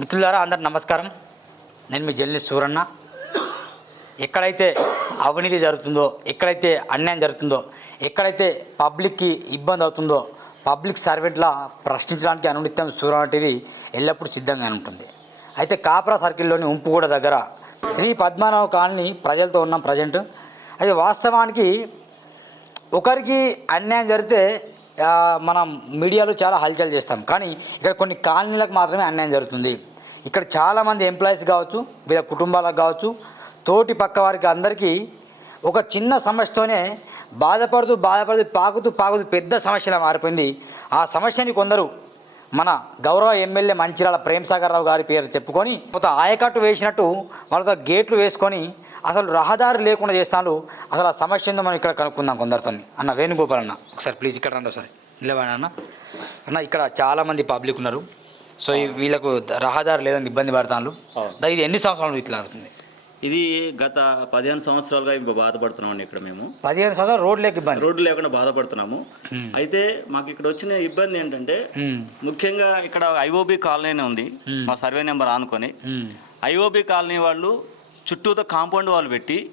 మిత్రులారా అందరు నమస్కారం. నేను మీ జర్నలిస్ట్ సూరన్న ఎక్కడైతే అవినీతి జరుగుతుందో ఎక్కడైతే అన్యాయం జరుగుతుందో ఎక్కడైతే పబ్లిక్కి ఇబ్బంది అవుతుందో పబ్లిక్ సర్వెంట్లా ప్రశ్నించడానికి అనునిత్యం సూరన్న టీవీ ఎల్లప్పుడూ సిద్ధంగా ఉంటుంది. అయితే కాపరా సర్కిల్లోని ఉంపుగూడ దగ్గర శ్రీ పద్మనాభ కాలనీ ప్రజలతో ఉన్నాం ప్రజెంట్ అయితే వాస్తవానికి ఒకరికి అన్యాయం జరిగితే మనం మీడియాలో చాలా హల్చల్ చేస్తాం. కానీ ఇక్కడ కొన్ని కాలనీలకు మాత్రమే అన్యాయం జరుగుతుంది. ఇక్కడ చాలామంది ఎంప్లాయీస్ కావచ్చు వీళ్ళ కుటుంబాలకు కావచ్చు తోటి పక్క వారికి అందరికీ ఒక చిన్న సమస్యతోనే బాధపడుతూ బాధపడుతూ పాకుతూ పాకుతూ పెద్ద సమస్యలా మారిపోయింది. ఆ సమస్యని కొందరు మన గౌరవ ఎమ్మెల్యే మంచిర్యాల ప్రేమ్సాగర్ రావు గారి పేరు చెప్పుకొని మొత్తం ఆయకట్టు వేసినట్టు వాళ్ళతో గేట్లు వేసుకొని అసలు రహదారి లేకుండా చేస్తాను అసలు ఆ సమస్య ఏందో మనం ఇక్కడ కనుక్కుందాం కొందరితో అన్న వేణుగోపాల్ అన్న ఒకసారి ప్లీజ్ ఇక్కడ రండి ఒకసారి. నిలబడి అన్న. అన్న ఇక్కడ చాలామంది పబ్లిక్ ఉన్నారు. సో వీళ్ళకు రహదారి లేదని ఇబ్బంది పడతాను ఇది ఎన్ని సంవత్సరాలు ఇట్లా అవుతుంది? ఇది గత పదిహేను సంవత్సరాలుగా ఇప్పుడు బాధపడుతున్నామండి ఇక్కడ మేము. పదిహేను సంవత్సరాలు రోడ్ లేక ఇబ్బంది? రోడ్డు లేకుండా బాధపడుతున్నాము. అయితే మాకు ఇక్కడ వచ్చిన ఇబ్బంది ఏంటంటే ముఖ్యంగా ఇక్కడ ఐఓబి కాలనీ ఉంది. మా సర్వే నెంబర్ ఆనుకొని. ఐఓబి కాలనీ వాళ్ళు చుట్టూతో కాంపౌండ్ వాళ్ళు పెట్టి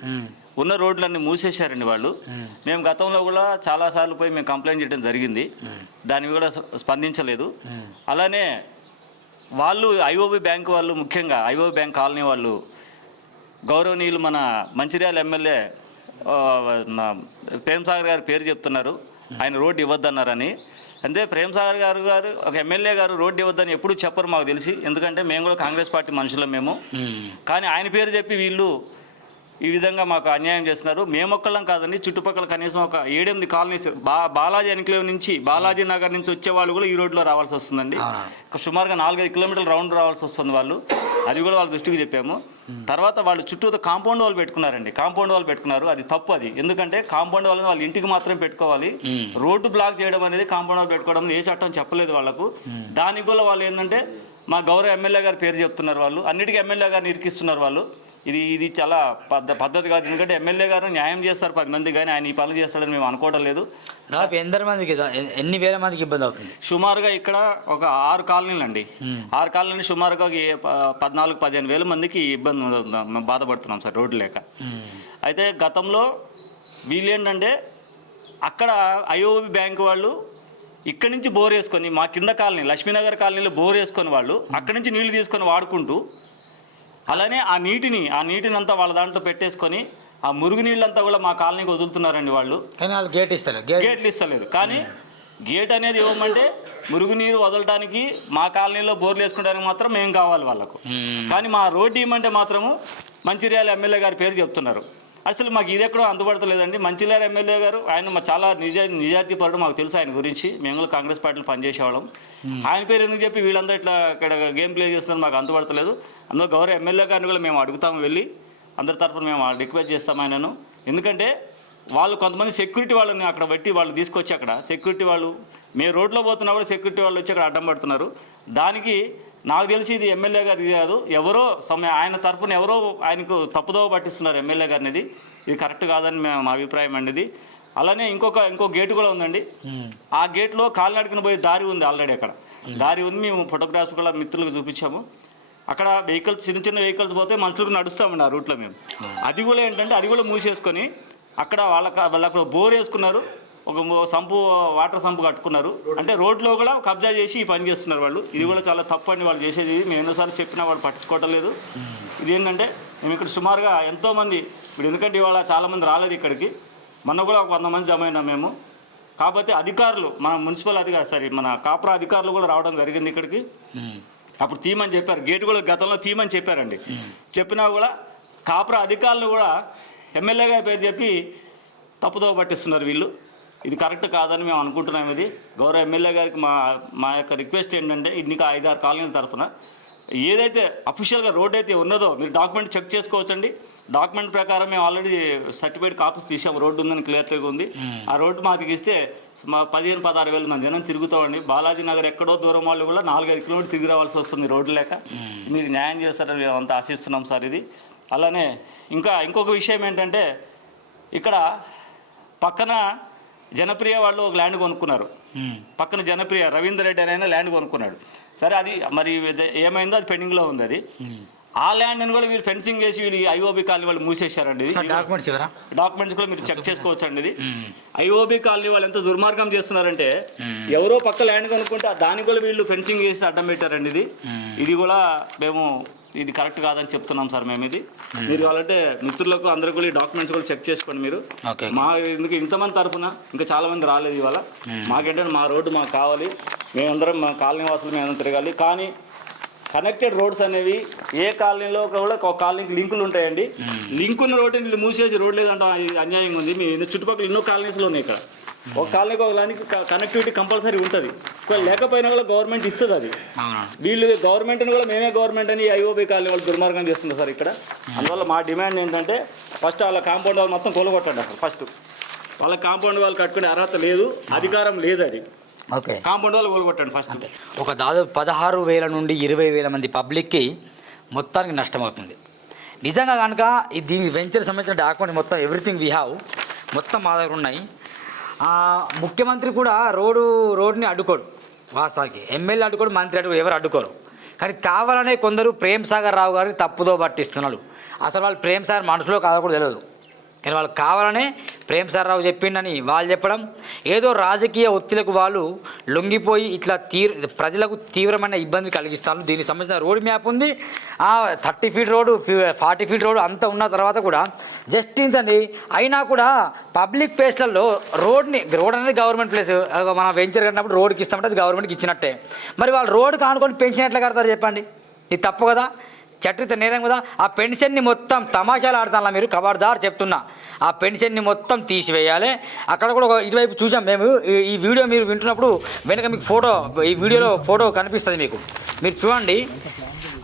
ఉన్న రోడ్లన్నీ మూసేశారండి వాళ్ళు. మేము. గతంలో కూడా చాలాసార్లు పోయి మేము కంప్లైంట్ చేయడం జరిగింది. దానికి కూడా స్ప- స్పందించలేదు. అలానే వాళ్ళు ఐఓబి బ్యాంక్ వాళ్ళు ముఖ్యంగా ఐఓబి బ్యాంక్ కాలనీ వాళ్ళు గౌరవనీయులు మన మంచిర్యాల ఎమ్మెల్యే ఆ, నా ప్రేమ్ సాగర్ గారి పేరు చెప్తున్నారు. ఆయన రోడ్డు ఇవ్వద్దన్నారని. అంటే ప్రేమ్ సాగర్ గారు గారు ఒక ఎమ్మెల్యే గారు రోడ్డు ఇవ్వద్దని ఎప్పుడు చెప్పరు మాకు తెలిసి. ఎందుకంటే మేము కూడా కాంగ్రెస్ పార్టీ మనుషులం మేము. కానీ ఆయన పేరు చెప్పి వీళ్ళు ఈ విధంగా మాకు అన్యాయం చేస్తున్నారు. మేమొక్కళ్ళం కాదండి చుట్టుపక్కల కనీసం ఒక ఏడెనిమిది కాలనీస్ బా బాలాజీ ఎన్క్లేవ్ నుంచి బాలాజీ నగర్ నుంచి వచ్చే వాళ్ళు కూడా ఈ రోడ్లో రావాల్సి వస్తుందండి. సుమారుగా నాలుగైదు కిలోమీటర్లు రౌండ్ రావాల్సి వస్తుంది వాళ్ళు. అది కూడా వాళ్ళ దృష్టికి చెప్పాము. తర్వాత వాళ్ళు చుట్టూ కాంపౌండ్ వాళ్ళు పెట్టుకున్నారండి. కాంపౌండ్ వాళ్ళు పెట్టుకున్నారు. అది తప్పు అది. ఎందుకంటే కాంపౌండ్ వాళ్ళని వాళ్ళ ఇంటికి మాత్రం పెట్టుకోవాలి. రోడ్డు బ్లాక్ చేయడం అనేది కాంపౌండ్ వాళ్ళు పెట్టుకోవడం ఏ చట్టం చెప్పలేదు వాళ్ళకు. దానికి కూడా వాళ్ళు ఏంటంటే మా గౌరవ ఎమ్మెల్యే గారి పేరు చెప్తున్నారు వాళ్ళు. అన్నిటికీ ఎమ్మెల్యే గారిని ఇరికిస్తున్నారు వాళ్ళు. ఇది ఇది చాలా పద్ధ పద్ధతి కాదు. ఎందుకంటే ఎమ్మెల్యే గారు న్యాయం చేస్తారు పది మంది కానీ ఆయన ఈ పనులు చేస్తాడని మేము అనుకోవడం లేదు. దాదాపు ఎందరి మందికి ఎన్ని వేల మందికి ఇబ్బంది అవుతుంది? సుమారుగా ఇక్కడ ఒక ఆరు కాలనీలు అండి. ఆరు కాలనీలు సుమారుగా పద్నాలుగు పదిహేను వేల మందికి ఇబ్బంది. మేము బాధపడుతున్నాం సార్ రోడ్డు లేక. అయితే గతంలో వీళ్ళు ఏంటంటే అక్కడ ఐఓబి బ్యాంక్ వాళ్ళు ఇక్కడి నుంచి బోర్ వేసుకొని మా కింద కాలనీ లక్ష్మీనగర్ కాలనీలో బోర్ వేసుకొని వాళ్ళు అక్కడి నుంచి నీళ్ళు తీసుకొని వాడుకుంటూ అలానే ఆ నీటిని ఆ నీటిని అంతా వాళ్ళ దాంట్లో పెట్టేసుకొని ఆ మురుగు నీళ్ళంతా కూడా మా కాలనీకి వదులుతున్నారండి వాళ్ళు. కానీ వాళ్ళు గేట్ ఇస్తారు గేట్ గేట్లు ఇస్తలేదు. కానీ గేట్ అనేది ఇవ్వమంటే మురుగునీరు వదలడానికి మా కాలనీలో బోర్లు వేసుకోవడానికి మాత్రం మేము కావాలి వాళ్ళకు. కానీ మా రోడ్డు ఇవ్వమంటే మాత్రము మంచిర్యాల ఎమ్మెల్యే గారి పేరు చెప్తున్నారు. అసలు మాకు ఇది ఎక్కడో అందుబడతలేదండి. మంచిర్యాల ఎమ్మెల్యే గారు ఆయన మా చాలా నిజ నిజాయితీ పరుడు మాకు తెలుసు ఆయన గురించి. మేము కూడా కాంగ్రెస్ పార్టీలో పనిచేసేవాళ్ళం. ఆయన పేరు ఎందుకు చెప్పి వీళ్ళందరూ ఇట్లా ఇక్కడ గేమ్ ప్లే చేస్తున్నారు మాకు అందుబడతలేదు. అందులో గౌరవ ఎమ్మెల్యే గారిని కూడా మేము అడుగుతాము వెళ్ళి. అందరి తరఫున మేము రిక్వెస్ట్ చేస్తాం ఆయనను. ఎందుకంటే వాళ్ళు కొంతమంది సెక్యూరిటీ వాళ్ళని అక్కడ పెట్టి వాళ్ళు తీసుకొచ్చి అక్కడ సెక్యూరిటీ వాళ్ళు మేము రోడ్లో పోతున్నప్పుడు సెక్యూరిటీ వాళ్ళు వచ్చి అక్కడ అడ్డం పడుతున్నారు. దానికి నాకు తెలిసి ఇది ఎమ్మెల్యే గారు ఇది కాదు ఎవరో సమయ ఆయన తరపున ఎవరో ఆయనకు తప్పుదోవ పట్టిస్తున్నారు ఎమ్మెల్యే గారిని ఇది. ఇది కరెక్ట్ కాదని మేము మా అభిప్రాయం అండి అలానే ఇంకొక ఇంకో గేటు కూడా ఉందండి. ఆ గేట్లో కాలినడకన పోయే దారి ఉంది ఆల్రెడీ అక్కడ. దారి ఉంది మేము ఫోటోగ్రాఫ్స్ కూడా మిత్రులకు చూపించాము. అక్కడ వెహికల్స్ చిన్న చిన్న వెహికల్స్ పోతే మనుషులకు నడుస్తామండి ఆ రూట్లో మేము. అది కూడా ఏంటంటే అది కూడా మూసేసుకొని అక్కడ వాళ్ళకి వాళ్ళు అక్కడ బోర్ వేసుకున్నారు ఒక సంపు వాటర్ సంపు కట్టుకున్నారు. అంటే రోడ్లో కూడా కబ్జా చేసి ఈ పని చేస్తున్నారు వాళ్ళు. ఇది కూడా చాలా తప్పు అండి వాళ్ళు చేసేది. మేము ఎన్నోసార్లు చెప్పినా వాళ్ళు పట్టించుకోవటం లేదు. ఇది ఏంటంటే మేము ఇక్కడ సుమారుగా ఎంతోమంది ఇప్పుడు ఎందుకంటే ఇవాళ చాలామంది రాలేదు ఇక్కడికి. మొన్న కూడా ఒక వంద మంది జమ అయినాం మేము. కాకపోతే అధికారులు మన మున్సిపల్ అధికారు సారీ మన కాపురా అధికారులు కూడా రావడం జరిగింది ఇక్కడికి. అప్పుడు తీయమని చెప్పారు. గేటు కూడా గతంలో తీయమని చెప్పారండి. చెప్పినా కూడా కాపురా అధికారులు కూడా ఎమ్మెల్యే గారి పేరు చెప్పి తప్పుదో పట్టిస్తున్నారు వీళ్ళు. ఇది కరెక్ట్ కాదని మేము అనుకుంటున్నాం ఇది. గౌరవ ఎమ్మెల్యే గారికి మా మా యొక్క రిక్వెస్ట్ ఏంటంటే ఇంకా ఐదారు కాలనీల తరఫున ఏదైతే అఫీషియల్గా రోడ్ అయితే ఉన్నదో మీరు డాక్యుమెంట్ చెక్ చేసుకోవచ్చండి. డాక్యుమెంట్ ప్రకారం మేము ఆల్రెడీ సర్టిఫికేట్ కాపీస్ తీసాము రోడ్డు ఉందని క్లియర్గా ఉంది. ఆ రోడ్డు మాకు ఇస్తే మా పదిహేను పదహారు వేల మంది జనం తిరుగుతామండి. బాలాజీ నగర్ ఎక్కడో దూరం వాళ్ళు కూడా నాలుగైదు కిలోమీటర్ తిరిగి రావాల్సి వస్తుంది రోడ్డు లేక. మీరు న్యాయం చేస్తారని మేము అంతా ఆశిస్తున్నాం సార్ ఇది. అలానే ఇంకా ఇంకొక విషయం ఏంటంటే ఇక్కడ పక్కన జనప్రియ వాళ్ళు ఒక ల్యాండ్ కొనుక్కున్నారు. పక్కన జనప్రియ రవీందర్ రెడ్డి అనే ల్యాండ్ కొనుక్కున్నాడు. సరే అది మరి ఏమైందో అది పెండింగ్లో ఉంది అది. ఆ ల్యాండ్ని కూడా వీళ్ళు ఫెన్సింగ్ చేసి వీళ్ళు ఐఓబి కాలనీ వాళ్ళు మూసేశారండి డాక్యుమెంట్స్ డాక్యుమెంట్స్ కూడా మీరు చెక్ చేసుకోవచ్చు అండి ఇది. ఐఓబి కాలనీ వాళ్ళు ఎంత దుర్మార్గం చేస్తున్నారంటే ఎవరో పక్క ల్యాండ్ కొనుక్కుంటే దానికి కూడా వీళ్ళు ఫెన్సింగ్ చేసి అడ్డం పెట్టారండి ఇది. ఇది కూడా మేము ఇది కరెక్ట్ కాదని చెప్తున్నాం సార్ మేము ఇది. మీరు కావాలంటే మిత్రులకు అందరికి కూడా ఈ డాక్యుమెంట్స్ కూడా చెక్ చేసుకోండి మీరు. మా ఎందుకు ఇంతమంది తరపున ఇంకా చాలా మంది రాలేదు ఇవాళ. మాకేంటంటే మా రోడ్డు మాకు కావాలి. మేమందరం మా కాలనీ వాసులు మేము తిరగాలి. కానీ కనెక్టెడ్ రోడ్స్ అనేవి ఏ కాలనీలో కూడా ఒక కాలనీకి లింకులు ఉంటాయండి. లింక్ ఉన్న రోడ్డుని వీళ్ళు మూసేసి రోడ్ లేదంట ఇది అన్యాయంగా ఉంది. మీ చుట్టుపక్కల ఎన్నో కాలనీస్లో ఉన్నాయి ఇక్కడ. ఒక కాలనీకి ఒక దానికి కనెక్టివిటీ కంపల్సరీ ఉంటుంది. ఒకవేళ లేకపోయినా కూడా గవర్నమెంట్ ఇస్తుంది అది. వీళ్ళు గవర్నమెంట్ని కూడా మేమే గవర్నమెంట్ అని ఐఓబీ కాలనీ వాళ్ళు దుర్మార్గం చేస్తున్నారు సార్ ఇక్కడ. అందువల్ల మా డిమాండ్ ఏంటంటే ఫస్ట్ వాళ్ళ కాంపౌండ్ వాళ్ళు మొత్తం కొలగొట్టండి అసలు ఫస్ట్. వాళ్ళ కాంపౌండ్ వాళ్ళు కట్టుకునే అర్హత లేదు అధికారం లేదు అది. ఓకే. కాంపౌండ్ వాళ్ళు కొలగొట్టండి ఫస్ట్ ఒక దాదాపు పదహారు వేల నుండి ఇరవై వేల మంది పబ్లిక్కి మొత్తానికి నష్టమవుతుంది. నిజంగా కనుక ఈ దీని వెంచర్ సంబంధించిన డాక్యుమెంట్ మొత్తం ఎవ్రీథింగ్ వీ హ్యావ్ మొత్తం మా దగ్గర ఉన్నాయి. ముఖ్యమంత్రి కూడా రోడ్డు రోడ్ని అడ్డుకోడు వాస్తవానికి. ఎమ్మెల్యే అడ్డుకోడు మంత్రి అడ్డుకోడు ఎవరు అడ్డుకోరు. కానీ కావాలనే కొందరు ప్రేమ్ సాగర్ రావు గారిని తప్పుదో పట్టిస్తున్నాడు. అసలు వాళ్ళు ప్రేమ్ సాగర్ మనసులో కాదో కూడా తెలియదు. కానీ వాళ్ళు కావాలనే ప్రేమ్ సార్ చెప్పిండని వాళ్ళు చెప్పడం ఏదో రాజకీయ ఒత్తిళ్ళకు వాళ్ళు లొంగిపోయి ఇట్లా తీర్ ప్రజలకు తీవ్రమైన ఇబ్బంది కలిగిస్తాను దీనికి సంబంధించిన రోడ్ మ్యాప్ ఉంది. Thirty feet road forty feet road అంతా ఉన్న తర్వాత కూడా జస్ట్ ఇంతండి అయినా కూడా పబ్లిక్ ప్లేస్లలో రోడ్ని రోడ్ అనేది గవర్నమెంట్ ప్లేస్. మన వెంచర్ కట్టినప్పుడు రోడ్కి ఇస్తామంటే అది గవర్నమెంట్కి ఇచ్చినట్టే. మరి వాళ్ళు రోడ్డు కానుకొని పెంచినట్లు కడతారు చెప్పండి? ఇది తప్పు కదా? చట్టిత నేరం కదా. ఆ పెన్షన్ని మొత్తం తమాషాలు ఆడుతాను మీరు ఖబర్దార్ చెప్తున్నా. ఆ పెన్షన్ని మొత్తం తీసివేయాలి. అక్కడ కూడా ఒక ఇటువైపు చూసాం మేము. ఈ- వీడియో మీరు వింటున్నప్పుడు వెనక మీకు ఫోటో ఈ వీడియోలో ఫోటో కనిపిస్తుంది మీకు. మీరు చూడండి.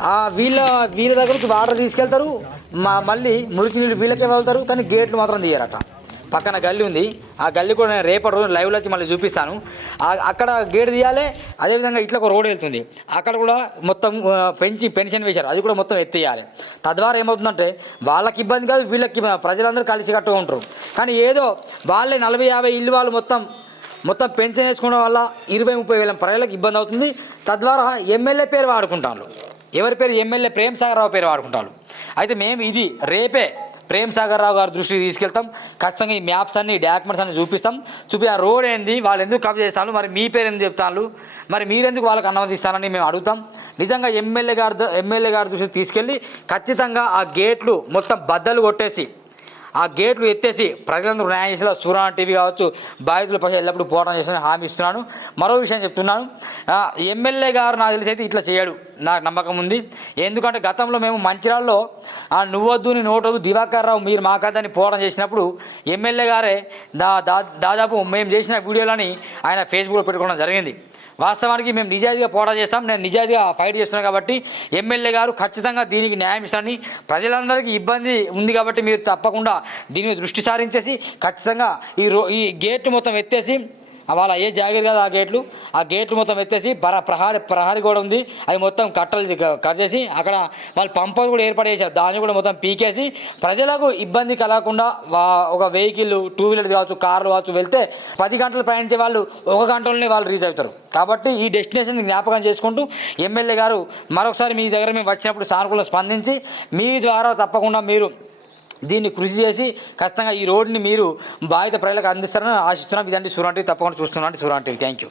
ఆ వీళ్ళ వీళ్ళ దగ్గరికి వాటర్ తీసుకెళ్తారు. మా మళ్ళీ మురికి నీళ్ళు వీళ్ళకే వెళ్తారు. కానీ గేట్లు మాత్రం తీయరట. పక్కన గల్లీ ఉంది. ఆ గల్లీ కూడా నేను రేపటి రోజు లైవ్లో వచ్చి మళ్ళీ చూపిస్తాను. అక్కడ గేట్ తీయాలి అదేవిధంగా ఇట్లా ఒక రోడ్ వెళ్తుంది. అక్కడ కూడా మొత్తం పెంచి పెన్షన్ వేశారు. అది కూడా మొత్తం ఎత్తేయాలి. తద్వారా ఏమవుతుందంటే వాళ్ళకి ఇబ్బంది కాదు వీళ్ళకి ప్రజలందరూ కలిసి కట్టుగా ఉంటారు. కానీ ఏదో వాళ్ళే నలభై యాభై ఇల్లు వాళ్ళు మొత్తం మొత్తం పెన్షన్ వేసుకోవడం వల్ల ఇరవై ముప్పై వేల ప్రజలకు ఇబ్బంది అవుతుంది. తద్వారా ఎమ్మెల్యే పేరు వాడుకుంటాను ఎవరి పేరు? ఎమ్మెల్యే ప్రేమ్ సాగర్ పేరు వాడుకుంటాను అయితే మేము ఇది రేపే ప్రేమ్ సాగర్ రావు గారి దృష్టికి తీసుకెళ్తాం. ఖచ్చితంగా ఈ మ్యాప్స్ అన్ని డాక్యుమెంట్స్ అన్ని చూపిస్తాం. చూపి ఆ రోడ్ ఏంది వాళ్ళు ఎందుకు కబ్జా చేస్తాను మరి మీ పేరు ఎందుకు చెప్తాను మరి మీరెందుకు వాళ్ళకి అనుమతిస్తానని మేము అడుగుతాం. నిజంగా ఎమ్మెల్యే గారి ఎమ్మెల్యే గారి దృష్టికి తీసుకెళ్ళి ఖచ్చితంగా ఆ గేట్లు మొత్తం బద్దలు కొట్టేసి ఆ గేట్లు ఎత్తేసి ప్రజలందరూ న్యాయం చేసేలా సూరాణ టీవీ కావచ్చు బాధితుల పక్ష ఎల్లప్పుడూ పోరాటం చేస్తానని హామీ ఇస్తున్నాను. మరో విషయం చెప్తున్నాను. ఎమ్మెల్యే గారు నాకు తెలిసి అయితే ఇట్లా చేయడు. నాకు నమ్మకం ఉంది. ఎందుకంటే గతంలో మేము మంచిరాల్లో ఆ నువ్వొద్దు నీ నోటొద్దు దివాకర్ రావు మీరు మా కథని పోరాటం చేసినప్పుడు ఎమ్మెల్యే గారే దా దా- దాదాపు మేము చేసిన వీడియోలని ఆయన ఫేస్బుక్లో పెట్టుకోవడం జరిగింది. వాస్తవానికి మేము నిజాయితీగా పోరాటం చేస్తాం. నేను నిజాయితీగా ఫైట్ చేస్తున్నాను కాబట్టి ఎమ్మెల్యే గారు ఖచ్చితంగా దీనికి న్యాయం ఇస్తారని ప్రజలందరికీ ఇబ్బంది ఉంది కాబట్టి మీరు తప్పకుండా దీని దృష్టి సారించేసి ఖచ్చితంగా ఈ రో ఈ గేట్ మొత్తం ఎత్తేసి వాళ్ళ ఏ జాగిరి కదా ఆ గేట్లు. ఆ గేట్లు మొత్తం ఎత్తేసి బర ప్రహారీ ప్రహారీ కూడా ఉంది. అది మొత్తం కట్టలు కట్ చేసి అక్కడ వాళ్ళు పంపలు కూడా ఏర్పాటు చేశారు. దాన్ని కూడా మొత్తం పీకేసి ప్రజలకు ఇబ్బంది కలగకుండా వా- ఒక వెహికల్ టూ వీలర్ కావచ్చు కార్లు కావచ్చు వెళ్తే పది గంటలు ప్రయాణించే వాళ్ళు ఒక గంటలోనే వాళ్ళు రీచ్ అవుతారు. కాబట్టి ఈ డెస్టినేషన్ జ్ఞాపకం చేసుకుంటూ ఎమ్మెల్యే గారు మరొకసారి మీ దగ్గర మేము వచ్చినప్పుడు సానుకూలంగా స్పందించి మీ ద్వారా తప్పకుండా మీరు దీన్ని కృషి చేసి ఖచ్చితంగా ఈ రోడ్ని మీరు బాధిత ప్రజలకు అందిస్తారని ఆశిస్తున్నాం. ఇదండి సూరాంటి తప్పకుండా చూస్తున్నాం. సూరాంటి థ్యాంక్ యూ